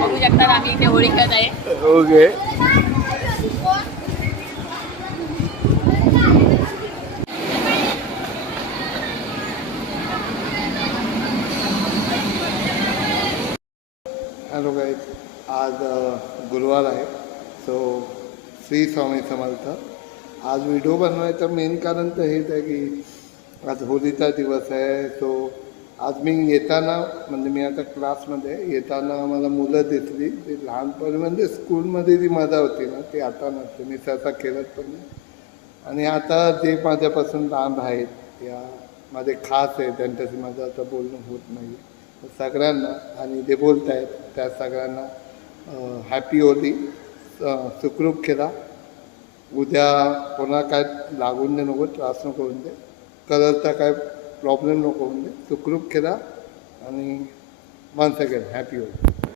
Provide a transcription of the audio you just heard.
बघू शकता आम्ही इथे होळी खेळत आहे. ओके. हॅलो गाईज, आज गुरुवार आहे. सो श्री स्वामी समर्थ. आज व्हिडिओ बनवायचं मेन कारण तर हेच आहे की आज होळीचा दिवस आहे. सो आज मी येताना म्हणजे मी आता क्लासमध्ये येताना मला मुलं दिसली. ती लहानपणी म्हणजे स्कूलमध्ये जी मजा होती ना ती आता नसते. मी सहसा खेळत पण नाही. आणि आता जे माझ्यापासून लांब आहेत या माझे खास आहे त्यांच्याशी माझं आता बोलणं होत नाही. सगळ्यांना आणि जे बोलत आहेत त्या सगळ्यांना हॅपी होली. सुखरूप खेळा. उद्या कोणा काय लागून दे नको, त्रास नको होऊन दे, कलरचा काय प्रॉब्लेम नको होऊन दे. सुखरूप खेळा आणि वन सेकंड हॅपी होली.